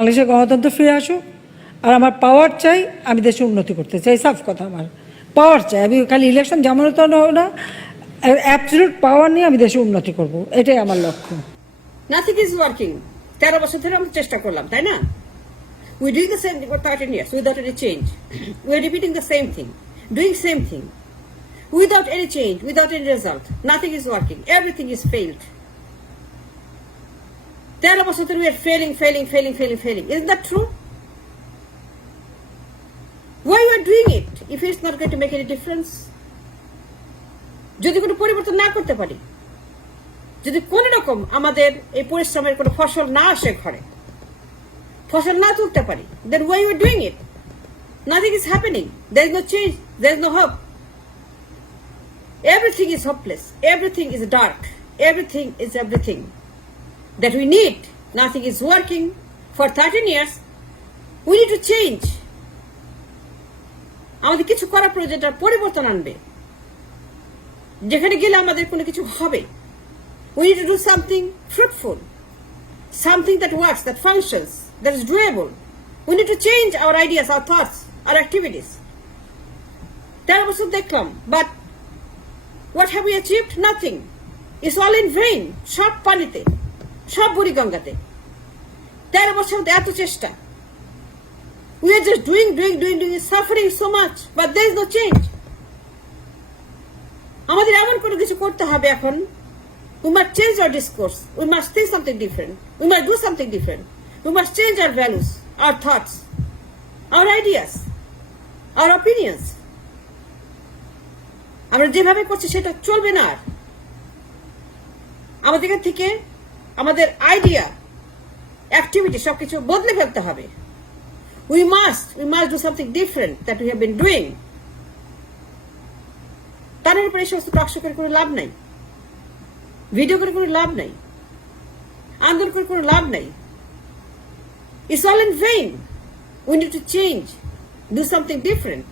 বাংলাদেশের গণতন্ত্র ফিরে আসুক আর আমার পাওয়ার চাই, আমি দেশে উন্নতি করতে চাই। সাফ কথা, আমার পাওয়ার চাই। আমি খালি ইলেকশন যেমন তো না, অ্যাবসলিউট পাওয়ার নিয়ে আমি দেশে উন্নতি করব, এটাই আমার লক্ষ্য। Nothing is working. 13 বছর ধরে আমরা চেষ্টা করলাম, তাই না? We doing the same thing for 13 years without any change. We are repeating the same thing, doing same thing without any change, without any result. Nothing is working. Everything is failed. 13 বছর ধরে we are failing. Isn't that true? Why we are doing it if it's not going to make any difference? যদি কোনো পরিবর্তন না করতে পারি, যদি কোন রকম আমাদের এই পরিশ্রমের কোনো ফসল না আসে, ঘরে ফসল না তুলতে পারি, then why we are doing it? Nothing is happening. There is no change. There is no hope. Everything is hopeless. Everything is dark. Everything is everything that we need. Nothing is working for 13 years. We need to change. আমাদের কিছু করা প্রয়োজন, পরিবর্তন আনবে, যেখানে গেলে আমাদের কোনো কিছু হবে। We need to do something fruitful, something that works, that functions, that is doable. We need to change our ideas, our thoughts, our activities. 13 বছর দেখলাম, but what have we achieved? Nothing. It's all in vain. সব পানিতে, সব বুড়ি গঙ্গাতে। 13 বছর এত চেষ্টা, we are just doing, suffering so much, but there is no change. আমাদের এমন কোনো কিছু করতে হবে এখন। We must change our discourse. We must think something different. We must do something different. We must change our values, our thoughts, our ideas, our opinions. আমরা যেভাবে করছি সেটা চলবে না আর। আমাদের থেকে আমাদের আইডিয়া, অ্যাক্টিভিটি সবকিছু বদলে ফেলতে হবে। We must do something different that we have been doing. তার উপরে এই সমস্ত টকশো করে কোনো লাভ নাই, ভিডিও করে কোনো লাভ নাই, আন্দোলন করে কোনো লাভ নাই। It's all in vain. We need to change, do something different.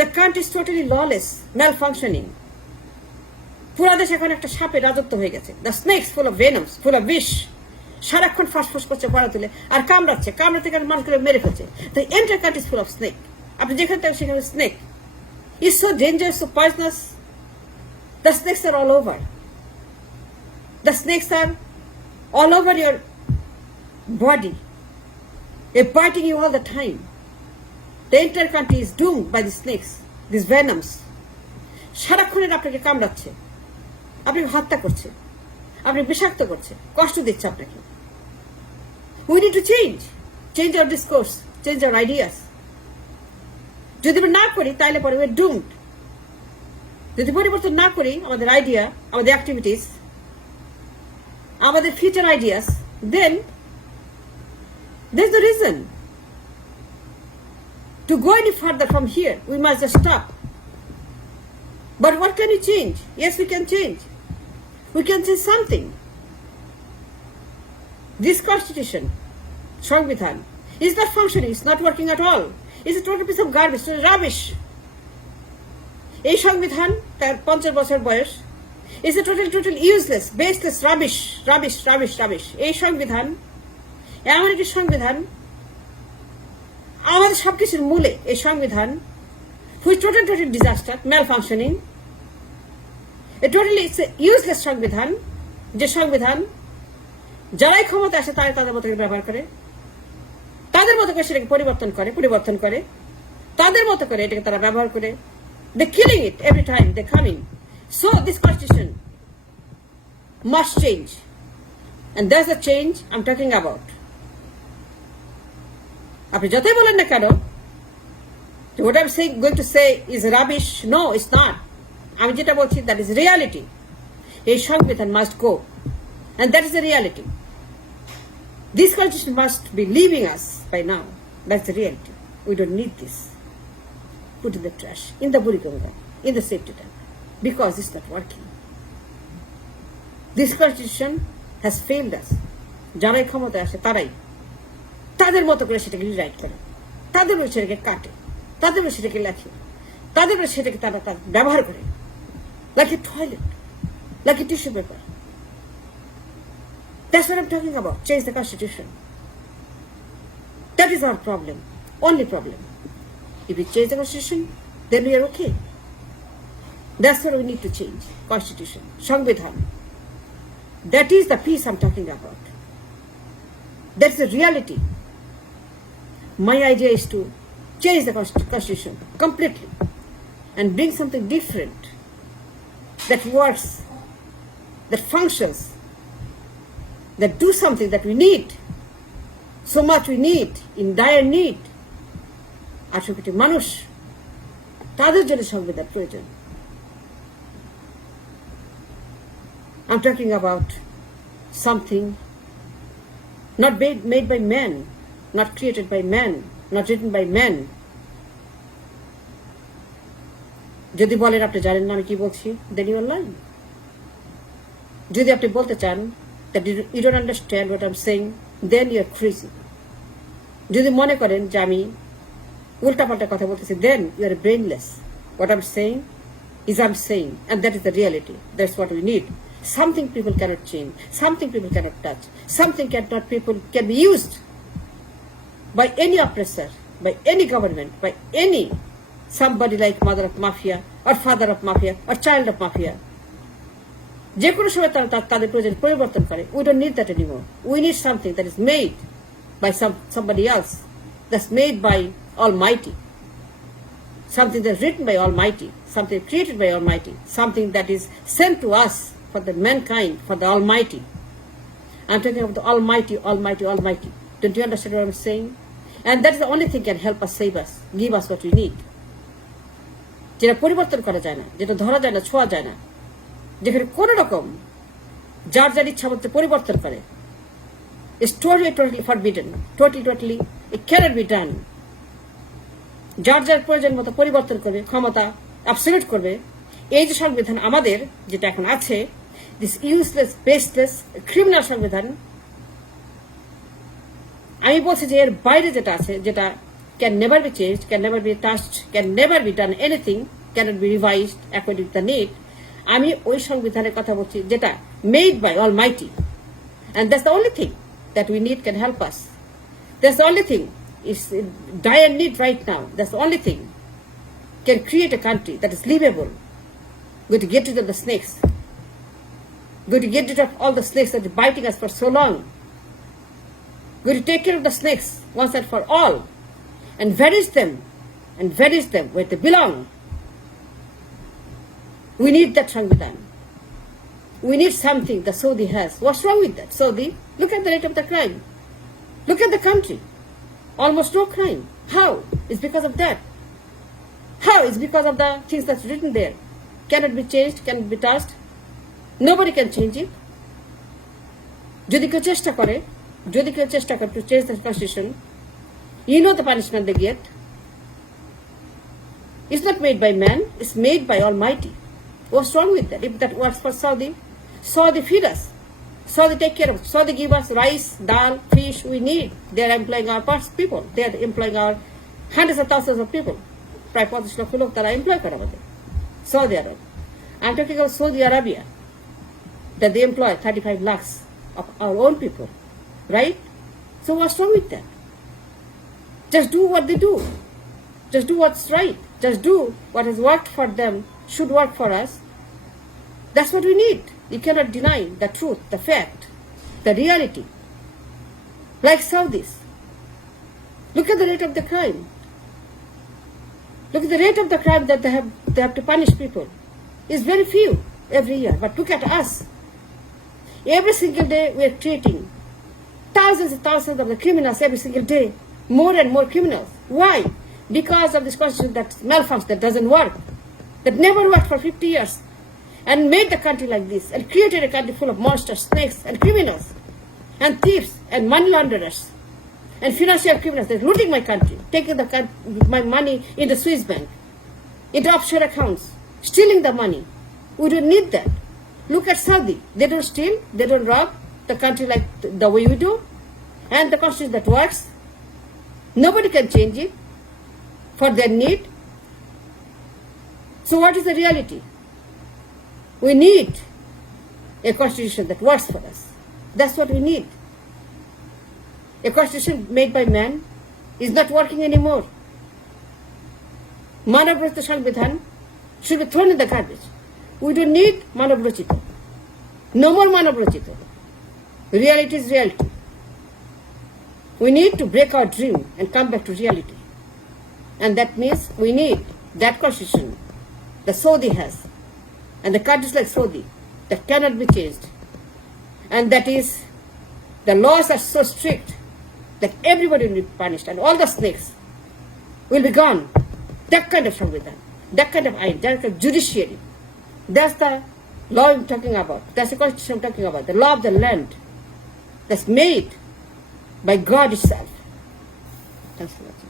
The country is totally lawless, malfunctioning. পুরা দেশ এখন একটা সাপের রাজত্ব হয়ে গেছে। The snakes full of venoms, full of vish. সারাক্ষণ ফাঁসফাঁস করছে, পড়া তুলে আর কামড়াতে মানুষগুলো মেরে ফেলছে। The entire country is full of snake. আপনি যেখানে থাকেন সেখানে snake. It's so dangerous, so poisonous. The snakes are all over. The snakes are all over your body. They're biting you all the time. The entire country is doomed by the snakes, these venoms. সারাক্ষণের আপনাকে কামড়াচ্ছে, আপনাকে হত্যা করছে, আপনাকে বিষাক্ত করছে, কষ্ট দিচ্ছে আপনাকে। We need to change our discourse, change our ideas. যদি আমরা না করি তাহলে পরে we're doomed. যদি পরিবর্তন না করি আমাদের আইডিয়া, আমাদের অ্যাক্টিভিটিস, আমাদের future ideas, then there's no reason to go any further from here. We must just stop. But what can we change? Yes, we can change. We can change something. This constitution, সংবিধান, is not functioning. It's not working at all. It's a total piece of garbage, total rubbish. এই সংবিধান, তার 50 বছর বয়স, is a total useless, baseless rubbish. এই সংবিধান এমন একটি সংবিধান, আমাদের সবকিছুর মূলে এই সংবিধান, which total disaster, malfunctioning. It's a useless সংবিধান, যে সংবিধান যারাই ক্ষমতা আসে তারা তাদের মতো করে ব্যবহার করে, তাদের মতো করে সেটাকে পরিবর্তন করে, তাদের মতো করে এটাকে তারা ব্যবহার করে। They're killing it every time they come in. So this constitution must change, and there's a change I'm talking about. আপনি যতই বলেন না কেন, what I'm going to say is rubbish. No, it's not. আমি যেটা বলছি that is reality. এই সংবিধান must go, and that is the reality. This constitution must be leaving us by now. That's the reality. We don't need this. Put in the trash, in the buriganga, in the safety tank, because it's not working. This constitution has failed us. যারাই ক্ষমতায় আসে তারাই তাদের মতো করে সেটাকে rewrite করে, তাদের উপরে সেটাকে কাটে, তাদের উপরে সেটাকে লেখে, তাদের উপরে সেটাকে তারা ব্যবহার করে, like a toilet, like a tissue paper. That's what I'm talking about. Change the constitution. That is our problem, only problem. If we change the constitution, then we are okay. That's what we need to change. Constitution, Sangvidhan. That is the peace I'm talking about. That's the reality. My idea is to change the constitution completely and bring something different that works, that functions, that do something that we need. So much we need, in dire need. 8 কোটি মানুষ, তাদের জন্য সংবিধান প্রয়োজন। I'm talking about something not made by men, not created by men, not written by men. যদি বলেন আপনি জানেন না আমি কি বলছি, then you are lying. যদি আপনি বলতে চান that you don't understand what I'm saying, then you are crazy. যদি মনে করেন যে আমি উল্টাপাল্টা কথা বলতেছি, then you are brainless. What I'm saying is I'm saying, and that is the reality. That's what we need. Something people cannot change, something people cannot touch, something people can be used by any oppressor, by any government, by any somebody like mother of mafia or father of mafia or child of mafia. যে কোনো সময় তাদের প্রয়োজন পরিবর্তন করে। We don't need that anymore. We need something that is made by somebody else, that's made by Almighty, something that's written by Almighty, something created by Almighty, something that is sent to us for the mankind, for the Almighty. I'm talking about the Almighty, Almighty, Almighty. Don't you understand what I'm saying? And that is the only thing can help us, save us, give us what we need. যেটা পরিবর্তন করা যায় না, যেটা ধরা যায় না, ছোঁয়া যায় না, যেখানে কোন রকম যার যার ইচ্ছা মতো পরিবর্তন করে, is totally forbidden, totally it cannot be done. যার যার প্রয়োজন মতো পরিবর্তন করবে, ক্ষমতা অ্যাবসলিউট করবে। এই যে সংবিধান আমাদের যেটা এখন আছে, দিস ইউজলেস বেসলেস ক্রিমিনাল সংবিধান, আমি বলছি যে এর বাইরে যেটা আছে, যেটা can never be changed, can never be touched, can never be done anything, cannot be revised according to the need. আমি ওই সংবিধানের কথা বলছি যেটা made by Almighty, and that's the only thing that we need can help us. That's the only thing is dire need right now. That's the only thing can create a country that is livable. Going to get rid of the snakes. Going to get rid of all the snakes that are biting us for so long. Going to take care of the snakes once and for all, and vanish them where they belong. We need that Sangvidhan. We need something that Saudi has. What's wrong with that? Saudi, look at the rate of the crime. Look at the country. Almost no crime. How? It's because of that. How? It's because of the things that's written there. Cannot be changed, cannot be touched. Nobody can change it. যদি কেউ চেষ্টা করে to change the constitution, you know the punishment they get. It's not made by man, it's made by Almighty. What's wrong with that? If that works for Saudi feed us. Saudi take care of us. Saudi give us rice, dal, fish we need. They are employing our people. They are employing our hundreds of thousands of people. প্রায় 25 লক্ষ লোক তারা employ করে আমাদের Saudi Arab. I'm talking about Saudi Arabia, that they employ 35 lakhs of our own people, right? So what's wrong with that? Just do what they do. Just do what's right. Just do what has worked for them, should work for us. That's what we need. You cannot deny the truth, the fact, the reality. Like Saudis. Look at the rate of the crime. Look at the rate of the crime that they have to punish people. It's very few every year. But look at us. Every single day we are creating thousands and thousands of the criminals every single day. More and more criminals. Why? Because of this constitution that malfunctions, that doesn't work, that never worked for 50 years, and made the country like this, and created a country full of monsters, snakes, and criminals, and thieves, and money launderers, and financial criminals. They're looting my country, taking my money in the Swiss bank, into offshore accounts, stealing the money. We don't need that. Look at Saudi. They don't steal, they don't rob the country like the way we do, and the constitution that works. Nobody can change it for their need. So what is the reality? We need a constitution that works for us. That's what we need. A constitution made by man, is not working anymore. Manavrachita Sanvidhan should be thrown in the garbage. We don't need Manavrachita. No more Manavrachita. Reality is reality. We need to break our dream and come back to reality. And that means we need that constitution that Saudi has, and the countries like Saudi that cannot be changed. And that is, the laws are so strict that everybody will be punished and all the snakes will be gone. That kind of Samvidhan, that kind of ayn, that kind of judiciary. That's the law I'm talking about. That's the constitution I'm talking about. The law of the land that's made by God itself. Thanks so much.